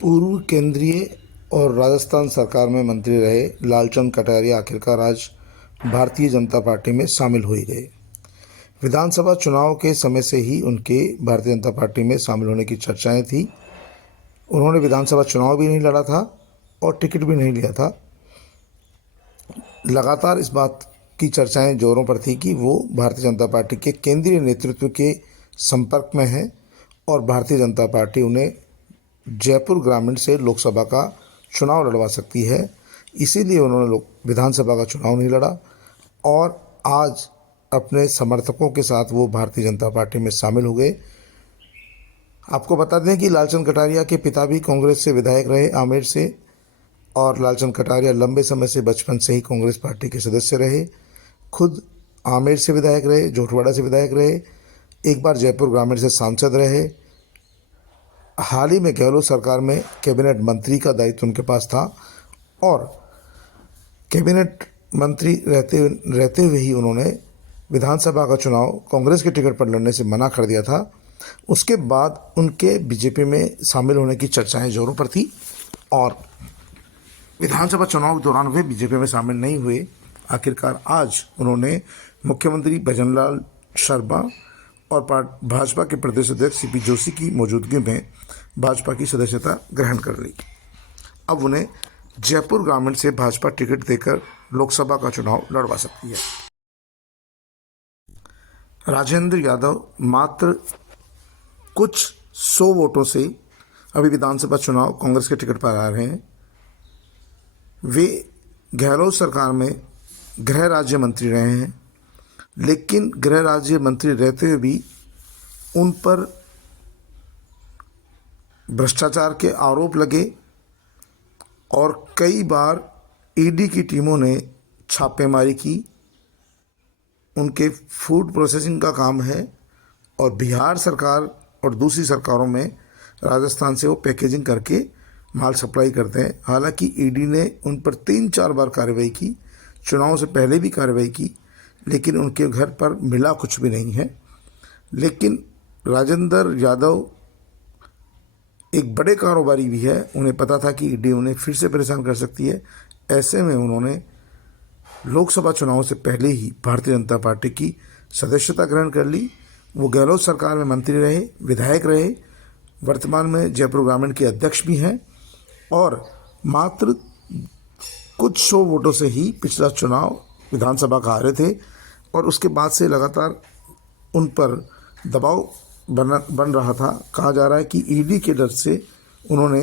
पूर्व केंद्रीय और राजस्थान सरकार में मंत्री रहे लालचंद कटारिया आखिरकार आज भारतीय जनता पार्टी में शामिल हो ही गए। विधानसभा चुनाव के समय से ही उनके भारतीय जनता पार्टी में शामिल होने की चर्चाएं थी। उन्होंने विधानसभा चुनाव भी नहीं लड़ा था और टिकट भी नहीं लिया था। लगातार इस बात की चर्चाएं जोरों पर थी कि वो भारतीय जनता पार्टी के केंद्रीय नेतृत्व के संपर्क में है और भारतीय जनता पार्टी उन्हें जयपुर ग्रामीण से लोकसभा का चुनाव लड़वा सकती है। इसीलिए उन्होंने विधानसभा का चुनाव नहीं लड़ा और आज अपने समर्थकों के साथ वो भारतीय जनता पार्टी में शामिल हो गए। आपको बता दें कि लालचंद कटारिया के पिता भी कांग्रेस से विधायक रहे आमेर से, और लालचंद कटारिया लंबे समय से बचपन से ही कांग्रेस पार्टी के सदस्य रहे। खुद आमेर से विधायक रहे, जोटवाड़ा से विधायक रहे, एक बार जयपुर ग्रामीण से सांसद रहे। हाल ही में गहलोत सरकार में कैबिनेट मंत्री का दायित्व उनके पास था और कैबिनेट मंत्री रहते हुए ही उन्होंने विधानसभा का चुनाव कांग्रेस के टिकट पर लड़ने से मना कर दिया था। उसके बाद उनके बीजेपी में शामिल होने की चर्चाएं जोरों पर थी और विधानसभा चुनाव के दौरान वे बीजेपी में शामिल नहीं हुए। आखिरकार आज उन्होंने मुख्यमंत्री भजनलाल शर्मा और भाजपा के प्रदेश अध्यक्ष सीपी जोशी की मौजूदगी में भाजपा की सदस्यता ग्रहण कर ली। अब उन्हें जयपुर ग्रामीण से भाजपा टिकट देकर लोकसभा का चुनाव लड़वा सकती है। राजेंद्र यादव मात्र कुछ 100 वोटों से अभी विधानसभा चुनाव कांग्रेस के टिकट पर आ रहे हैं। वे गहलोत सरकार में गृह राज्य मंत्री रहे हैं, लेकिन गृह राज्य मंत्री रहते हुए भी उन पर भ्रष्टाचार के आरोप लगे और कई बार ईडी की टीमों ने छापेमारी की। उनके फूड प्रोसेसिंग का काम है और बिहार सरकार और दूसरी सरकारों में राजस्थान से वो पैकेजिंग करके माल सप्लाई करते हैं। हालांकि ईडी ने उन पर 3-4 बार कार्रवाई की, चुनाव से पहले भी कार्रवाई की, लेकिन उनके घर पर मिला कुछ भी नहीं है। लेकिन राजेंद्र यादव एक बड़े कारोबारी भी है, उन्हें पता था कि ईडी उन्हें फिर से परेशान कर सकती है। ऐसे में उन्होंने लोकसभा चुनाव से पहले ही भारतीय जनता पार्टी की सदस्यता ग्रहण कर ली। वो गहलोत सरकार में मंत्री रहे, विधायक रहे, वर्तमान में जयपुर ग्रामीण के अध्यक्ष भी हैं और मात्र कुछ 100 वोटों से ही पिछला चुनाव विधानसभा का हारे थे और उसके बाद से लगातार उन पर दबाव बन रहा था। कहा जा रहा है कि ईडी के डर से उन्होंने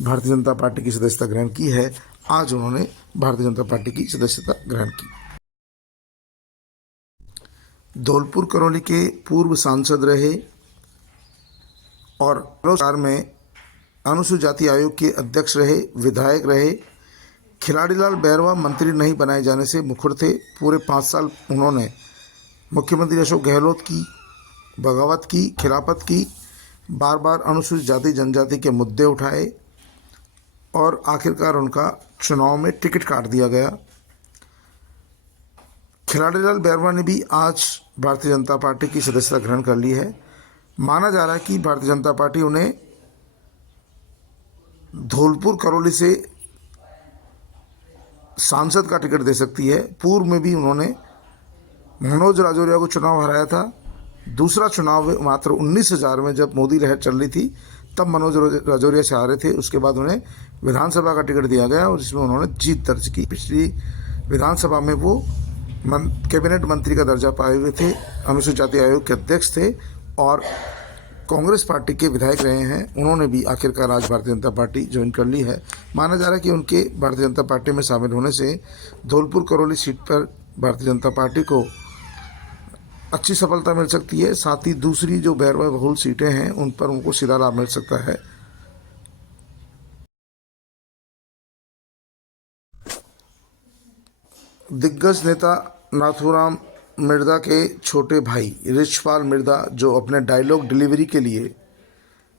भारतीय जनता पार्टी की सदस्यता ग्रहण की है। आज उन्होंने भारतीय जनता पार्टी की सदस्यता ग्रहण की। धौलपुर करौली के पूर्व सांसद रहे और सरकार में अनुसूचित जाति आयोग के अध्यक्ष रहे, विधायक रहे। खिलाड़ीलाल बैरवा मंत्री नहीं बनाए जाने से मुखर थे। पूरे 5 साल उन्होंने मुख्यमंत्री अशोक गहलोत की बगावत की, खिलाफत की, बार बार अनुसूचित जाति जनजाति के मुद्दे उठाए और आखिरकार उनका चुनाव में टिकट काट दिया गया। खिलाड़ीलाल बैरवा ने भी आज भारतीय जनता पार्टी की सदस्यता ग्रहण कर ली है। माना जा रहा है कि भारतीय जनता पार्टी उन्हें धौलपुर करौली से सांसद का टिकट दे सकती है। पूर्व में भी उन्होंने मनोज राजौरिया को चुनाव हराया था। दूसरा चुनाव मात्र 19,000 में जब मोदी लहर चल रही थी तब मनोज राजौरिया से हारे थे। उसके बाद उन्हें विधानसभा का टिकट दिया गया और जिसमें उन्होंने जीत दर्ज की। पिछली विधानसभा में वो कैबिनेट मंत्री का दर्जा पाए हुए थे, अनुसूचित जाति आयोग के अध्यक्ष थे और कांग्रेस पार्टी के विधायक रहे हैं। उन्होंने भी आखिरकार आज भारतीय जनता पार्टी ज्वाइन कर ली है। माना जा रहा है कि उनके भारतीय जनता पार्टी में शामिल होने से धौलपुर करौली सीट पर भारतीय जनता पार्टी को अच्छी सफलता मिल सकती है। साथ ही दूसरी जो बैरवा बहुल सीटें हैं उन पर उनको सीधा लाभ मिल सकता है। दिग्गज नेता नाथूराम मिर्जा के छोटे भाई रिछपाल मिर्जा, जो अपने डायलॉग डिलीवरी के लिए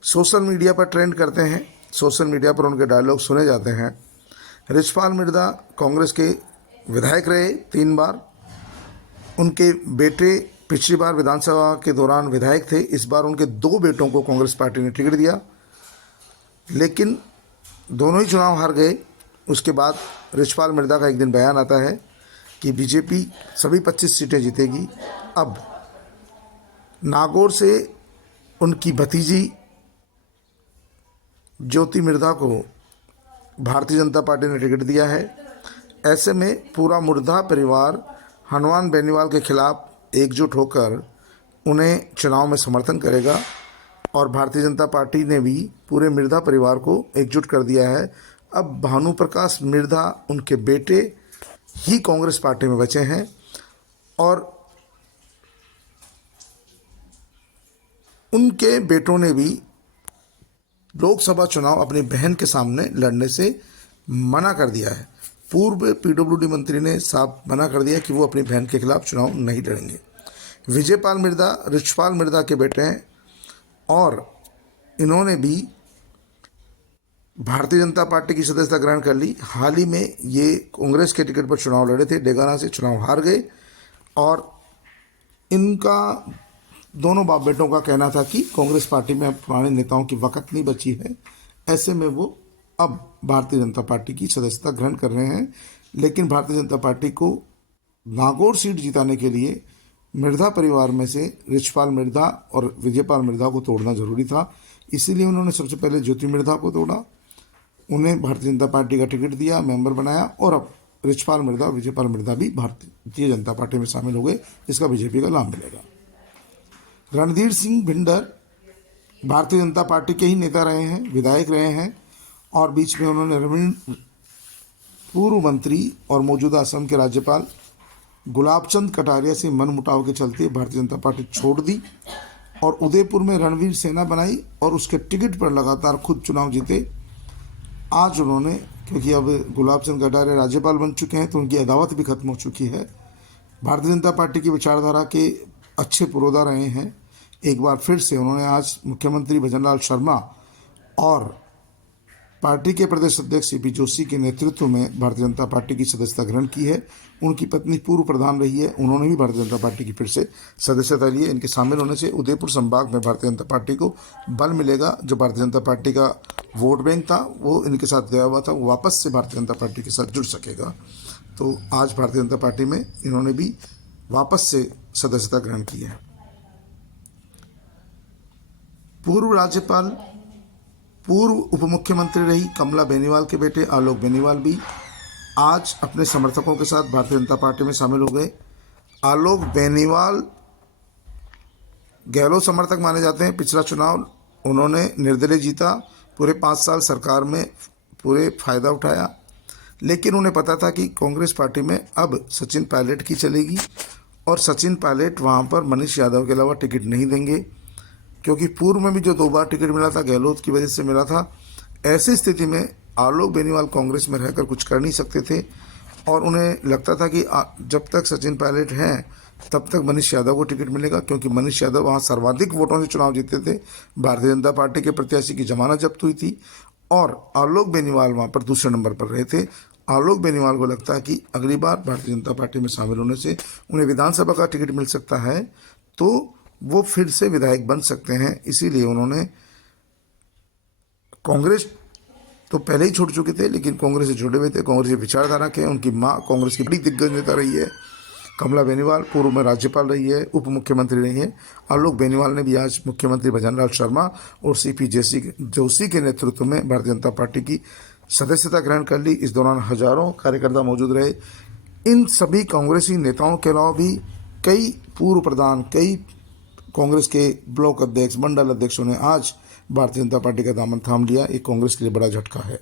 सोशल मीडिया पर ट्रेंड करते हैं, सोशल मीडिया पर उनके डायलॉग सुने जाते हैं। रिछपाल मिर्जा कांग्रेस के विधायक रहे 3 बार। उनके बेटे पिछली बार विधानसभा के दौरान विधायक थे, इस बार उनके 2 बेटों को कांग्रेस पार्टी ने टिकट दिया। लेकिन दोनों ही चुनाव हार गए। उसके बाद रिचपाल मिर्धा का एक दिन बयान आता है कि बीजेपी सभी 25 सीटें जीतेगी। अब नागौर से उनकी भतीजी ज्योति मिर्धा को भारतीय जनता पार्टी ने टिकट दिया है। ऐसे में पूरा मिर्धा परिवार हनुमान बेनीवाल के खिलाफ एकजुट होकर उन्हें चुनाव में समर्थन करेगा और भारतीय जनता पार्टी ने भी पूरे मिर्धा परिवार को एकजुट कर दिया है। अब भानु प्रकाश मिर्धा उनके बेटे ही कांग्रेस पार्टी में बचे हैं और उनके बेटों ने भी लोकसभा चुनाव अपनी बहन के सामने लड़ने से मना कर दिया है। पूर्व पीडब्ल्यूडी मंत्री ने साफ मना कर दिया कि वो अपनी बहन के खिलाफ चुनाव नहीं लड़ेंगे। विजयपाल मिर्धा रिचपाल मिर्धा के बेटे हैं और इन्होंने भी भारतीय जनता पार्टी की सदस्यता ग्रहण कर ली। हाल ही में ये कांग्रेस के टिकट पर चुनाव लड़े थे, डेगाना से चुनाव हार गए और इनका दोनों बाप बेटों का कहना था कि कांग्रेस पार्टी में अब पुराने नेताओं की वक़्त नहीं बची है। ऐसे में वो अब भारतीय जनता पार्टी की सदस्यता ग्रहण कर रहे हैं। लेकिन भारतीय जनता पार्टी को नागौर सीट जिताने के लिए मिर्धा परिवार में से रिचपाल मिर्धा और विजयपाल मिर्धा को तोड़ना जरूरी था। इसीलिए उन्होंने सबसे पहले ज्योति मिर्धा को तोड़ा, उन्हें भारतीय जनता पार्टी का टिकट दिया, मेंबर बनाया और अब रिचपाल मिर्धा और विजयपाल मिर्धा भी भारतीय जनता पार्टी में शामिल हो गए, जिसका बीजेपी का लाभ मिलेगा। रणधीर सिंह भिंडर भारतीय जनता पार्टी के ही नेता रहे हैं, विधायक रहे हैं और बीच में उन्होंने पूर्व मंत्री और मौजूदा असम के राज्यपाल गुलाबचंद कटारिया से मनमुटाव के चलते भारतीय जनता पार्टी छोड़ दी और उदयपुर में रणवीर सेना बनाई और उसके टिकट पर लगातार खुद चुनाव जीते। आज उन्होंने, क्योंकि अब गुलाबचंद कटारिया राज्यपाल बन चुके हैं तो उनकी अदावत भी खत्म हो चुकी है, भारतीय जनता पार्टी की विचारधारा के अच्छे पुरोधा रहे हैं। एक बार फिर से उन्होंने आज मुख्यमंत्री भजनलाल शर्मा और पार्टी के प्रदेश अध्यक्ष सीपी जोशी के नेतृत्व में भारतीय जनता पार्टी की सदस्यता ग्रहण की है। उनकी पत्नी पूर्व प्रधान रही है, उन्होंने भी भारतीय जनता पार्टी की फिर से सदस्यता ली है। इनके शामिल होने से उदयपुर संभाग में भारतीय जनता पार्टी को बल मिलेगा। जो भारतीय जनता पार्टी का वोट बैंक था वो इनके साथ गया हुआ था, वो वापस से भारतीय जनता पार्टी के साथ जुड़ सकेगा। तो आज भारतीय जनता पार्टी में इन्होंने भी वापस से सदस्यता ग्रहण की है। पूर्व राज्यपाल, पूर्व उप मुख्यमंत्री रही कमला बेनीवाल के बेटे आलोक बेनीवाल भी आज अपने समर्थकों के साथ भारतीय जनता पार्टी में शामिल हो गए। आलोक बेनीवाल गहलोत समर्थक माने जाते हैं। पिछला चुनाव उन्होंने निर्दलीय जीता, पूरे 5 साल सरकार में पूरे फायदा उठाया, लेकिन उन्हें पता था कि कांग्रेस पार्टी में अब सचिन पायलट की चलेगी और सचिन पायलट वहाँ पर मनीष यादव के अलावा टिकट नहीं देंगे, क्योंकि पूर्व में भी जो 2 बार टिकट मिला था गहलोत की वजह से मिला था। ऐसी स्थिति में आलोक बेनीवाल कांग्रेस में रहकर कुछ कर नहीं सकते थे और उन्हें लगता था कि जब तक सचिन पायलट हैं तब तक मनीष यादव को टिकट मिलेगा, क्योंकि मनीष यादव वहाँ सर्वाधिक वोटों से चुनाव जीते थे। भारतीय जनता पार्टी के प्रत्याशी की जमानत जब्त हुई थी और आलोक बेनीवाल वहाँ पर दूसरे नंबर पर रहे थे। आलोक बेनीवाल को लगता है कि अगली बार भारतीय जनता पार्टी में शामिल होने से उन्हें विधानसभा का टिकट मिल सकता है, तो वो फिर से विधायक बन सकते हैं। इसीलिए उन्होंने, कांग्रेस तो पहले ही छोड़ चुके थे लेकिन कांग्रेस से जुड़े हुए थे, कांग्रेस की विचारधारा के। उनकी माँ कांग्रेस की बड़ी दिग्गज नेता रही है कमला बेनीवाल, पूर्व में राज्यपाल रही है, उप मुख्यमंत्री रही है। आलोक बेनीवाल ने भी आज मुख्यमंत्री भजनलाल शर्मा और सीपी जोशी के नेतृत्व में भारतीय जनता पार्टी की सदस्यता ग्रहण कर ली। इस दौरान हजारों कार्यकर्ता मौजूद रहे। इन सभी कांग्रेसी नेताओं के अलावा भी कई पूर्व प्रधान, कई कांग्रेस के ब्लॉक अध्यक्ष, मंडल अध्यक्षों ने आज भारतीय जनता पार्टी का दामन थाम लिया। ये कांग्रेस के लिए बड़ा झटका है।